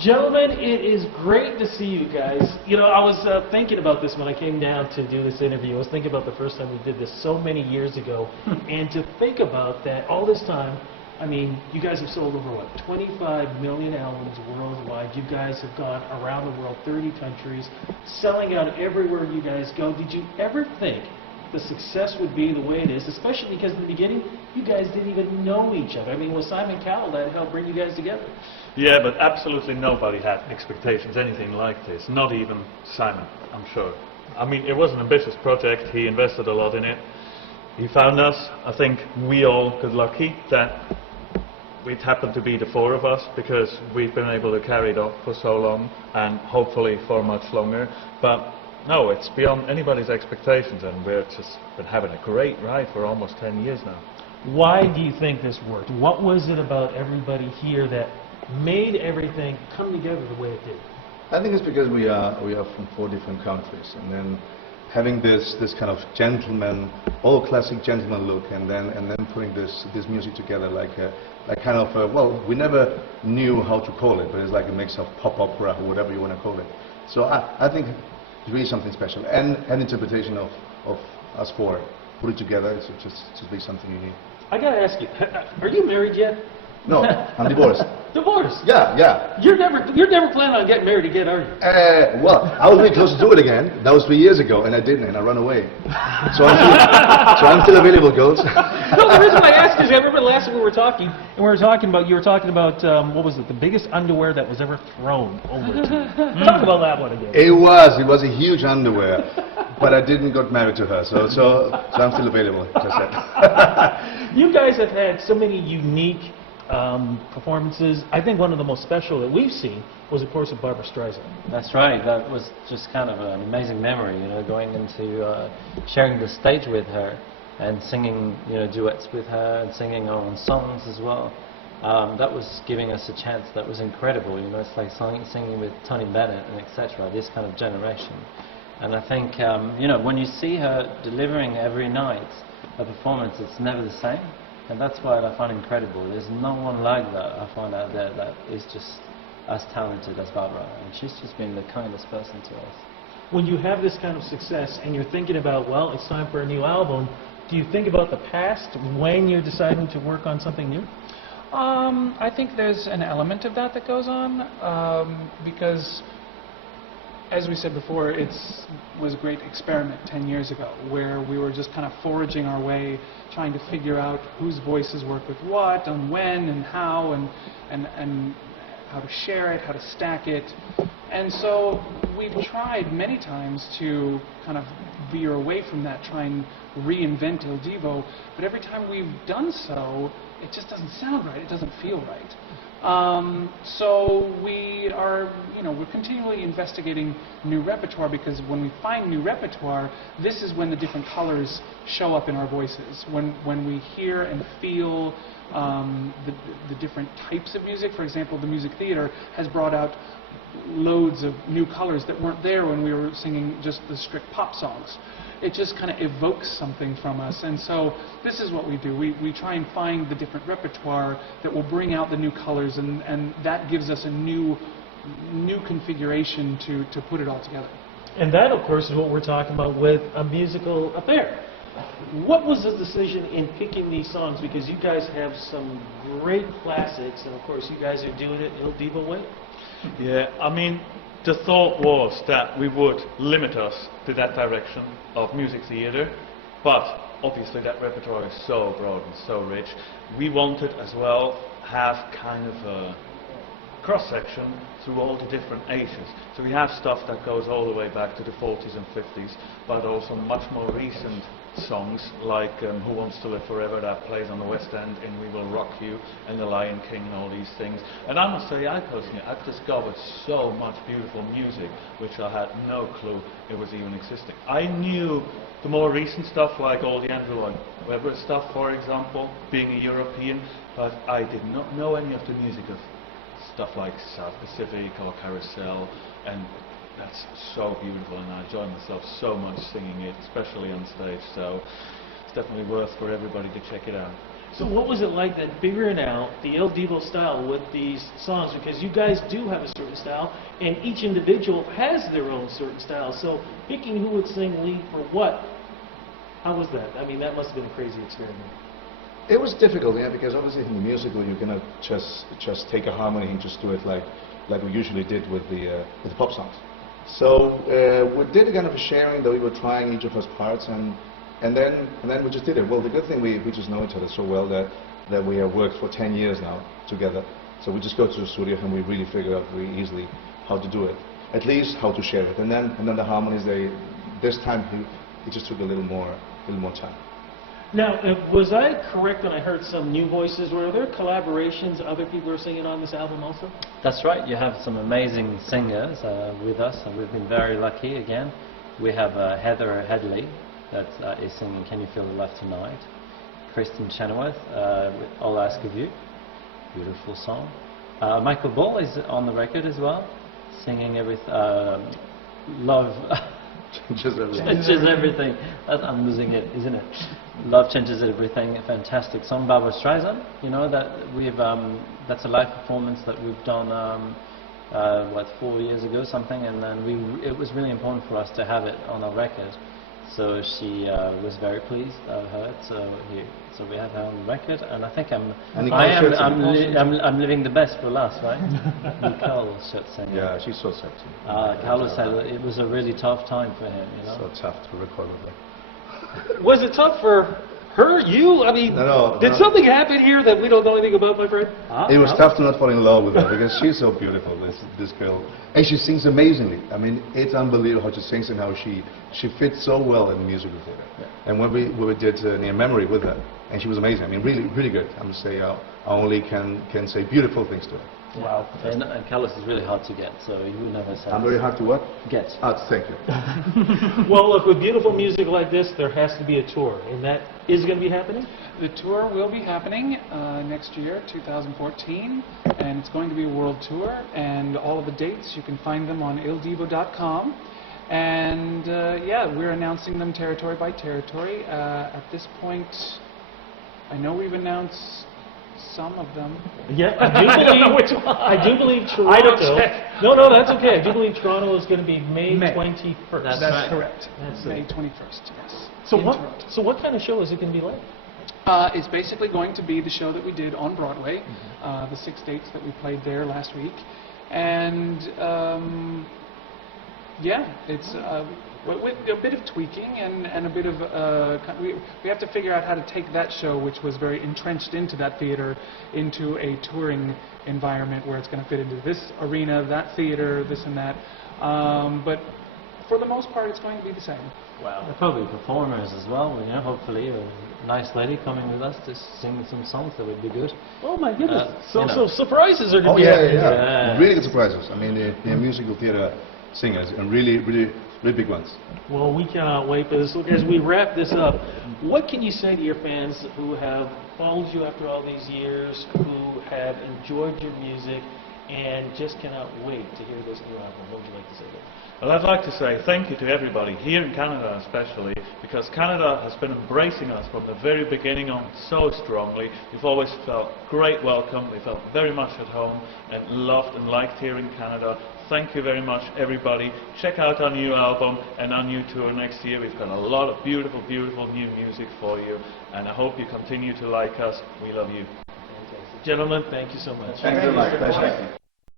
Gentlemen, it is great to see you guys. You know, I was thinking about this when I came down to do this interview. I was thinking about the first time we did this so many years ago. And to think about that all this time, I mean, you guys have sold over, what, 25 million albums worldwide. You guys have gone around the world, 30 countries, selling out everywhere you guys go. Did you ever think the success would be the way it is, especially because in the beginning, you guys didn't even know each other? I mean, it was Simon Cowell that helped bring you guys together. Yeah, but absolutely nobody had expectations, anything like this. Not even Simon, I'm sure. I mean, it was an ambitious project. He invested a lot in it. He found us. I think we all got lucky that it happened to be the four of us, because we've been able to carry it off for so long, and hopefully for much longer. But no, it's beyond anybody's expectations, and we've just been having a great ride for almost 10 years now. Why do you think this worked? What was it about everybody here that made everything come together the way it did? I think it's because we are from 4 different countries, and then having this kind of gentleman, all classic gentleman look, and then putting this music together like kind of well, we never knew how to call it, but it's like a mix of pop opera or whatever you want to call it. So I think it's really something special, and an interpretation of us four put it together. It's just be something unique. I gotta ask you, are you married yet? No, I'm divorced. Divorced? Yeah. You're never planning on getting married again, are you? Well, I was really close to do it again. That was 3 years ago, and I didn't, and I ran away. So I'm still available, girls. No, the reason I asked is I remember last time we were talking, and you were talking about what was it, the biggest underwear that was ever thrown over to you. Talk about that one again. It was a huge underwear, but I didn't got married to her, so I'm still available. Just that. You guys have had so many unique performances. I think one of the most special that we've seen was, of course, of Barbra Streisand. That's right. That was just kind of an amazing memory, you know, going into sharing the stage with her and singing, you know, duets with her and singing our own songs as well. That was giving us a chance that was incredible. You know, it's like singing with Tony Bennett and etc. This kind of generation. And I think, you know, when you see her delivering every night a performance, it's never the same. And that's what I find incredible. There's no one like that I find out there that is just as talented as Barbra. And she's just been the kindest person to us. When you have this kind of success and you're thinking about, well, it's time for a new album, do you think about the past when you're deciding to work on something new? I think there's an element of that goes on because, as we said before, it was a great experiment 10 years ago where we were just kind of foraging our way, trying to figure out whose voices work with what, and when, and how, and how to share it, how to stack it. And so we've tried many times to kind of veer away from that, try and reinvent Il Divo, but every time we've done so, it just doesn't sound right, it doesn't feel right. So we are, you know, we're continually investigating new repertoire, because when we find new repertoire, this is when the different colors show up in our voices. When we hear and feel the different types of music. For example, the music theater has brought out loads of new colors that weren't there when we were singing just the strict pop songs. It just kind of evokes something from us, and so this is what we do. We try and find the different repertoire that will bring out the new colors, and that gives us a new configuration to put it all together. And that, of course, is what we're talking about with A Musical Affair. What was the decision in picking these songs? Because you guys have some great classics, and of course you guys are doing it Il Divo way. Yeah, I mean, the thought was that we would limit us to that direction of music theatre, but obviously that repertoire is so broad and so rich. We wanted as well have kind of a cross-section through all the different ages. So we have stuff that goes all the way back to the 40s and 50s, but also much more recent songs like Who Wants to Live Forever, that plays on the West End in We Will Rock You, and The Lion King and all these things. And I must say, I personally, I've discovered so much beautiful music which I had no clue it was even existing. I knew the more recent stuff like all the Andrew Lloyd Webber stuff, for example, being a European, but I did not know any of the music of stuff like South Pacific or Carousel, and that's so beautiful, and I enjoy myself so much singing it, especially on stage, so it's definitely worth for everybody to check it out. So what was it like then figuring out the Il Divo style with these songs? Because you guys do have a certain style, and each individual has their own certain style. So picking who would sing lead for what, how was that? I mean, that must have been a crazy experiment. It was difficult, yeah, because obviously in the musical you cannot just take a harmony and just do it like we usually did with the pop songs. So we did a kind of a sharing that we were trying each of us parts, and then we just did it. Well, the good thing, we just know each other so well that we have worked for 10 years now together. So we just go to the studio and we really figure out really easily how to do it, at least how to share it. And then the harmonies, this time it just took a little more time. Now, was I correct when I heard some new voices? Were there collaborations, other people are singing on this album also? That's right. You have some amazing singers with us, and we've been very lucky again. We have Heather Headley that is singing "Can You Feel the Love Tonight?" Kristen Chenoweth with "All I Ask of You," beautiful song. Michael Bull is on the record as well, singing "Love." Changes everything. Changes everything. I'm losing it, isn't it? Love changes everything. A fantastic song. Barbara Streisand. You know that that's a live performance that we've done. 4 years ago, something, and then it was really important for us to have it on our record. So she was very pleased of her. So we have her on the record, and I think I'm living the best for last, right? Nicole saying. Yeah, she's so sexy. Carlos said it was a really tough time for him. You know? So tough to record with her. Was it tough for her? You? I mean, did something happen here that we don't know anything about, my friend? It was tough to not fall in love with her because she's so beautiful, this girl. And she sings amazingly. I mean, it's unbelievable how she sings and how she fits so well in the musical theater. Yeah. And when we did Near Memory with her, and she was amazing. I mean, really, really good. I must say, I only can say beautiful things to her. Wow. And Carlos is really hard to get, so you will never say. I'm very hard to what? Get. Thank you. Well, look, with beautiful music like this, there has to be a tour, and that is going to be happening? The tour will be happening next year, 2014, and it's going to be a world tour, and all of the dates, you can find them on ildivo.com. And yeah, we're announcing them territory by territory. At this point, I know we've announced some of them. Yeah, I do believe Toronto. I don't check. No, that's okay. I do believe Toronto is going to be May 21st. That's right. Correct. That's May it. 21st, yes. So what kind of show is it going to be like? It's basically going to be the show that we did on Broadway, the 6 dates that we played there last week. And yeah, it's with a bit of tweaking and a bit of we have to figure out how to take that show, which was very entrenched into that theater, into a touring environment where it's going to fit into this arena, that theater, this and that. But for the most part, it's going to be the same. Wow. There'll probably performers as well, you know, hopefully. A nice lady coming with us to sing some songs that would be good. Oh my goodness. You know. So surprises are going to be Yeah. Really good surprises. I mean, the musical theater singers, and really big ones. Well, we cannot wait for this. Look, as we wrap this up, what can you say to your fans who have followed you after all these years, who have enjoyed your music, and just cannot wait to hear this new album? What would you like to say there? Well, I'd like to say thank you to everybody, here in Canada especially, because Canada has been embracing us from the very beginning on so strongly. We've always felt great welcome, we felt very much at home, and loved and liked here in Canada. Thank you very much, everybody. Check out our new album and our new tour next year. We've got a lot of beautiful, beautiful new music for you, and I hope you continue to like us. We love you. Gentlemen, thank you so much. Thank you very much. Pleasure.